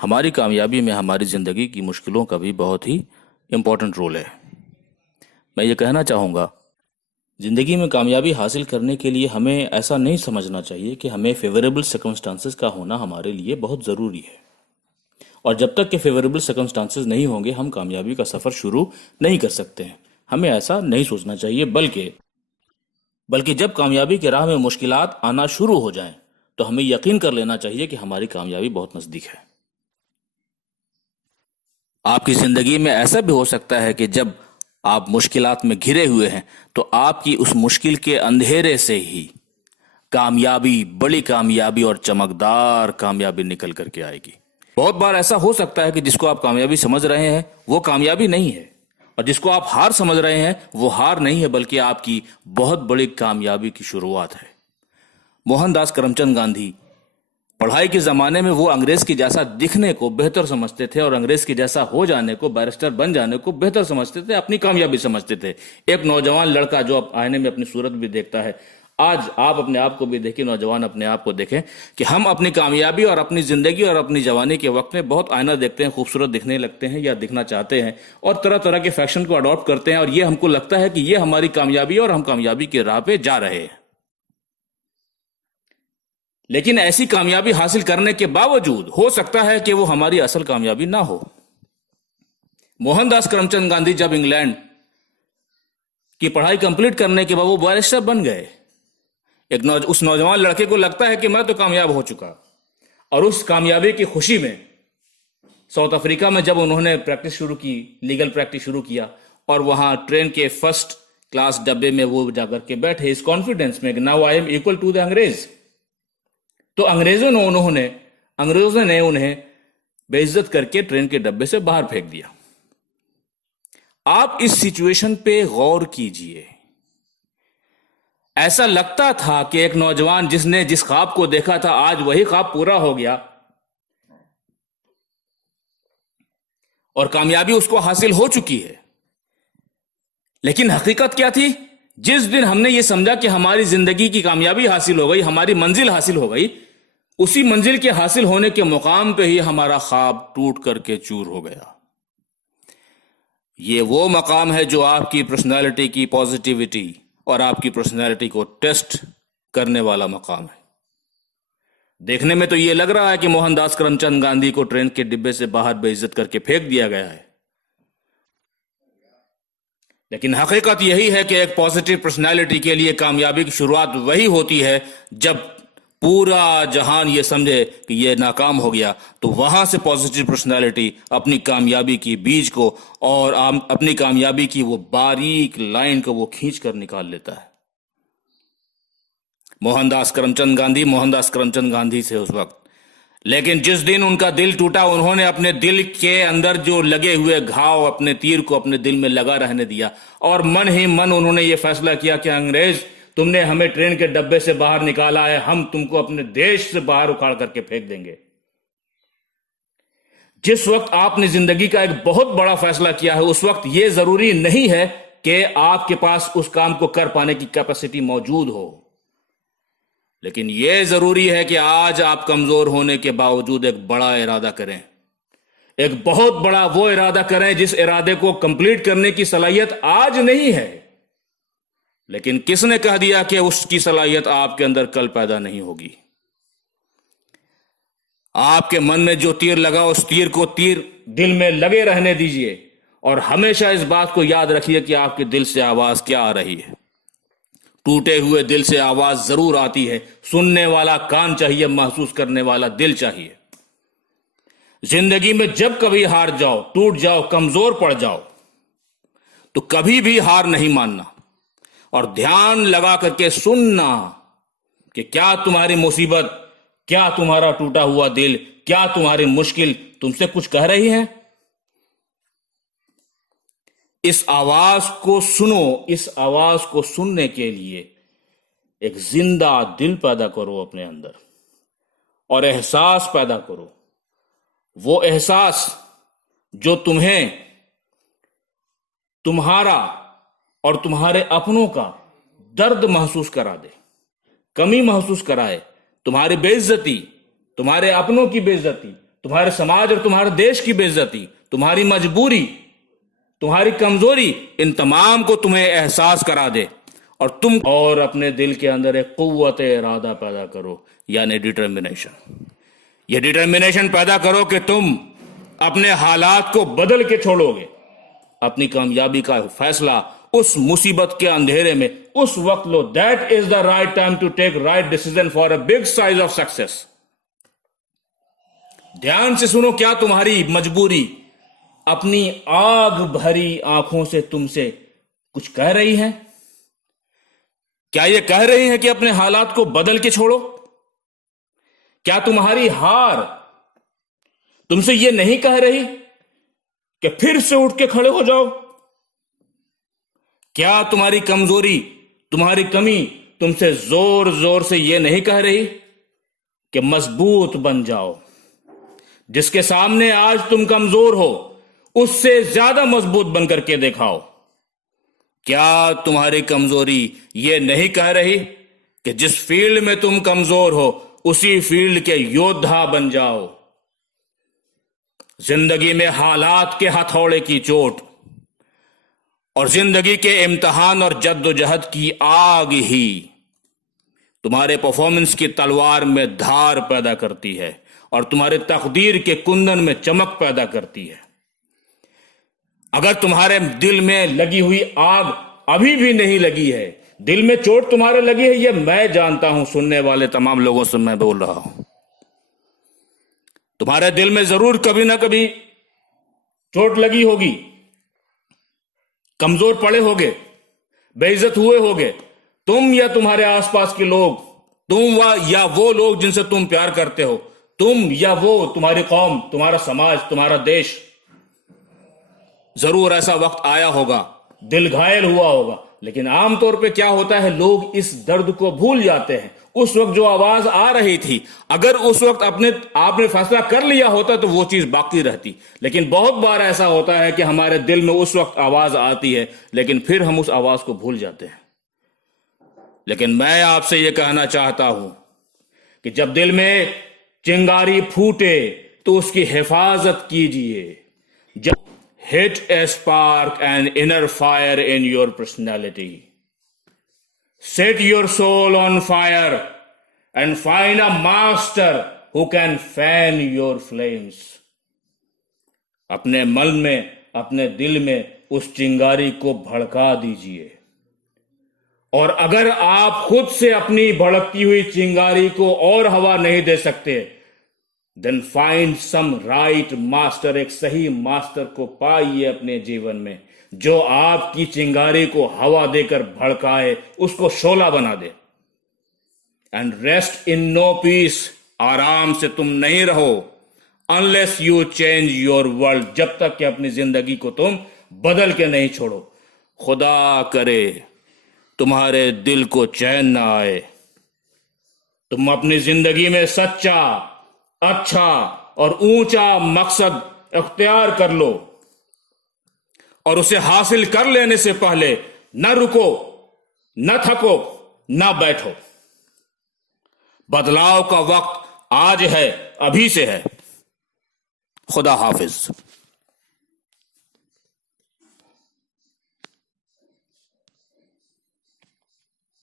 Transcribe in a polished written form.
हमारी कामयाबी में हमारी ज़िंदगी की मुश्किलों का भी बहुत ही इम्पोर्टेंट रोल है। मैं ये कहना चाहूँगा, ज़िंदगी में कामयाबी हासिल करने के लिए हमें ऐसा नहीं समझना चाहिए कि हमें फेवरेबल सर्कमस्टांसेस का होना हमारे लिए बहुत ज़रूरी है, और जब तक कि फेवरेबल सर्कमस्टांसेस नहीं होंगे हम कामयाबी का सफ़र शुरू नहीं कर सकते हैं। हमें ऐसा नहीं सोचना चाहिए, बल्कि जब कामयाबी की राह में मुश्किलात आना शुरू हो जाएं तो हमें यकीन कर लेना चाहिए कि हमारी कामयाबी बहुत नज़दीक है। आपकी ज़िंदगी में ऐसा भी हो सकता है कि जब आप मुश्किलात में घिरे हुए हैं तो आपकी उस मुश्किल के अंधेरे से ही कामयाबी, बड़ी कामयाबी और चमकदार कामयाबी निकल करके आएगी। बहुत बार ऐसा हो सकता है कि जिसको आप कामयाबी समझ रहे हैं वो कामयाबी नहीं है, और जिसको आप हार समझ रहे हैं वो हार नहीं है, बल्कि आपकी बहुत बड़ी कामयाबी की शुरुआत है। मोहनदास करमचंद गांधी पढ़ाई के ज़माने में वो अंग्रेज़ की जैसा दिखने को बेहतर समझते थे और अंग्रेज़ की जैसा हो जाने को, बैरिस्टर बन जाने को बेहतर समझते थे, अपनी कामयाबी समझते थे। एक नौजवान लड़का जो अब आईने में अपनी सूरत भी देखता है, आज आप अपने आप को भी देखें, नौजवान अपने आप को देखें कि हम अपनी कामयाबी और अपनी ज़िंदगी और अपनी जवानी के वक्त में बहुत आईना देखते हैं, खूबसूरत दिखने लगते हैं या दिखना चाहते हैं, और तरह तरह के फैशन को अडॉप्ट करते हैं, और ये हमको लगता है कि ये हमारी कामयाबी और हम कामयाबी के राह पे जा रहे हैं। लेकिन ऐसी कामयाबी हासिल करने के बावजूद हो सकता है कि वो हमारी असल कामयाबी ना हो। मोहनदास करमचंद गांधी जब इंग्लैंड की पढ़ाई कंप्लीट करने के बाद वो बैरिस्टर बन गए, उस नौजवान लड़के को लगता है कि मैं तो कामयाब हो चुका, और उस कामयाबी की खुशी में साउथ अफ्रीका में जब उन्होंने प्रैक्टिस शुरू की, लीगल प्रैक्टिस शुरू किया, और वहां ट्रेन के फर्स्ट क्लास डब्बे में वो जाकर के बैठे इस कॉन्फिडेंस में कि now I am equal to the अंग्रेज, तो अंग्रेजों ने उन्हें बेइज्जत करके ट्रेन के डब्बे से बाहर फेंक दिया। आप इस सिचुएशन पे गौर कीजिए। ऐसा लगता था कि एक नौजवान जिसने जिस ख्वाब को देखा था आज वही ख्वाब पूरा हो गया और कामयाबी उसको हासिल हो चुकी है। लेकिन हकीकत क्या थी? जिस दिन हमने ये समझा कि हमारी जिंदगी की कामयाबी हासिल हो गई, हमारी मंजिल हासिल हो गई, उसी मंजिल के हासिल होने के मुकाम पे ही हमारा ख्वाब टूट करके चूर हो गया। ये वो मकाम है जो आपकी पर्सनालिटी की पॉजिटिविटी और आपकी पर्सनालिटी को टेस्ट करने वाला मकाम है। देखने में तो ये लग रहा है कि मोहनदास करमचंद गांधी को ट्रेन के डिब्बे से बाहर बेइज्जत करके फेंक दिया गया है, लेकिन हकीकत यही है कि एक पॉजिटिव पर्सनालिटी के लिए कामयाबी की शुरुआत वही होती है जब पूरा जहान ये समझे कि ये नाकाम हो गया, तो वहां से पॉजिटिव पर्सनालिटी अपनी कामयाबी की बीज को और अपनी कामयाबी की वो बारीक लाइन को वो खींच कर निकाल लेता है। मोहनदास करमचंद गांधी से उस वक्त, लेकिन जिस दिन उनका दिल टूटा, उन्होंने अपने दिल के अंदर जो लगे हुए घाव, अपने तीर को अपने दिल में लगा रहने दिया, और मन ही मन उन्होंने ये फैसला किया कि अंग्रेज, तुमने हमें ट्रेन के डब्बे से बाहर निकाला है, हम तुमको अपने देश से बाहर उखाड़ करके फेंक देंगे। जिस वक्त आपने जिंदगी का एक बहुत बड़ा फैसला किया है, उस वक्त यह जरूरी नहीं है कि आपके पास उस काम को कर पाने की कैपेसिटी मौजूद हो, लेकिन यह जरूरी है कि आज आप कमजोर होने के बावजूद एक बड़ा इरादा करें, एक बहुत बड़ा वो इरादा करें जिस इरादे को कंप्लीट करने की सलाहियत आज नहीं है, लेकिन किसने कह दिया कि उसकी सलाहियत आपके अंदर कल पैदा नहीं होगी। आपके मन में जो तीर लगा, उस तीर को दिल में लगे रहने दीजिए, और हमेशा इस बात को याद रखिए कि आपके दिल से आवाज क्या आ रही है। टूटे हुए दिल से आवाज जरूर आती है, सुनने वाला कान चाहिए, महसूस करने वाला दिल चाहिए। जिंदगी में जब कभी हार जाओ, टूट जाओ, कमजोर पड़ जाओ, तो कभी भी हार नहीं मानना और ध्यान लगा करके सुनना कि क्या तुम्हारी मुसीबत, क्या तुम्हारा टूटा हुआ दिल, क्या तुम्हारी मुश्किल तुमसे कुछ कह रही है। इस आवाज को सुनो। इस आवाज को सुनने के लिए एक जिंदा दिल पैदा करो अपने अंदर, और एहसास पैदा करो, वो एहसास जो तुम्हें तुम्हारा और तुम्हारे अपनों का दर्द महसूस करा दे, कमी महसूस कराए, तुम्हारी बेइज्जती, तुम्हारे अपनों की बेइज्जती, तुम्हारे समाज और तुम्हारे देश की बेइज्जती, तुम्हारी मजबूरी, तुम्हारी कमजोरी, इन तमाम को तुम्हें एहसास करा दे और तुम और अपने दिल के अंदर एक कुव्वत इरादा पैदा करो, यानी डिटर्मिनेशन। ये डिटर्मिनेशन पैदा करो कि तुम अपने हालात को बदल के छोड़ोगे। अपनी कामयाबी का फैसला उस मुसीबत के अंधेरे में उस वक्त लो। That is the right time to take right decision for a big size of success. ध्यान से सुनो, क्या तुम्हारी मजबूरी अपनी आग भरी आंखों से तुमसे कुछ कह रही है? क्या ये कह रही है कि अपने हालात को बदल के छोड़ो? क्या तुम्हारी हार तुमसे ये नहीं कह रही कि फिर से उठ के खड़े हो जाओ? क्या तुम्हारी कमजोरी, तुम्हारी कमी तुमसे जोर जोर से ये नहीं कह रही कि मजबूत बन जाओ? जिसके सामने आज तुम कमजोर हो, उससे ज्यादा मजबूत बनकर के दिखाओ। क्या तुम्हारी कमजोरी ये नहीं कह रही कि जिस फील्ड में तुम कमजोर हो, उसी फील्ड के योद्धा बन जाओ? जिंदगी में हालात के हथौड़े की चोट और जिंदगी के इम्तिहान और जद्दोजहद की आग ही तुम्हारे परफॉर्मेंस की तलवार में धार पैदा करती है और तुम्हारे तकदीर के कुंदन में चमक पैदा करती है। अगर तुम्हारे दिल में लगी हुई आग अभी भी नहीं लगी है, दिल में चोट तुम्हारे लगी है, यह मैं जानता हूं। सुनने वाले तमाम लोगों से मैं बोल रहा हूं, तुम्हारे दिल में जरूर कभी ना कभी चोट लगी होगी, कमजोर पड़े होगे, बेइज्जत हुए होगे, तुम या तुम्हारे आसपास के लोग, तुम या वो लोग जिनसे तुम प्यार करते हो, तुम या वो तुम्हारी कौम, तुम्हारा समाज, तुम्हारा देश। जरूर ऐसा वक्त आया होगा, दिल घायल हुआ होगा, लेकिन आमतौर पे क्या होता है, लोग इस दर्द को भूल जाते हैं। उस वक्त जो आवाज आ रही थी, अगर उस वक्त आपने फैसला कर लिया होता तो वो चीज बाकी रहती। लेकिन बहुत बार ऐसा होता है कि हमारे दिल में उस वक्त आवाज आती है, लेकिन फिर हम उस आवाज को भूल जाते हैं। लेकिन मैं आपसे यह कहना चाहता हूं कि जब दिल में चिंगारी फूटे तो उसकी हिफाजत कीजिए। जब hit a spark and inner fire in your personality. Set your soul on fire and find a master who can fan your flames. अपने मन में, अपने दिल में उस चिंगारी को भड़का दीजिए। और अगर आप खुद से अपनी भड़कती हुई चिंगारी को और हवा नहीं दे सकते, then find some right master. एक सही मास्टर को पाइए अपने जीवन में, जो आपकी चिंगारी को हवा देकर भड़काए, उसको शोला बना दे। And rest in no peace. आराम से तुम नहीं रहो unless you change your world. जब तक कि अपनी जिंदगी को तुम बदल के नहीं छोड़ो। खुदा करे तुम्हारे दिल को चैन ना आए, तुम अपनी जिंदगी में सच्चा, अच्छा और ऊंचा मकसद इख्तियार कर लो और उसे हासिल कर लेने से पहले न रुको, न थको, न बैठो। बदलाव का वक्त आज है, अभी से है। खुदा हाफिज।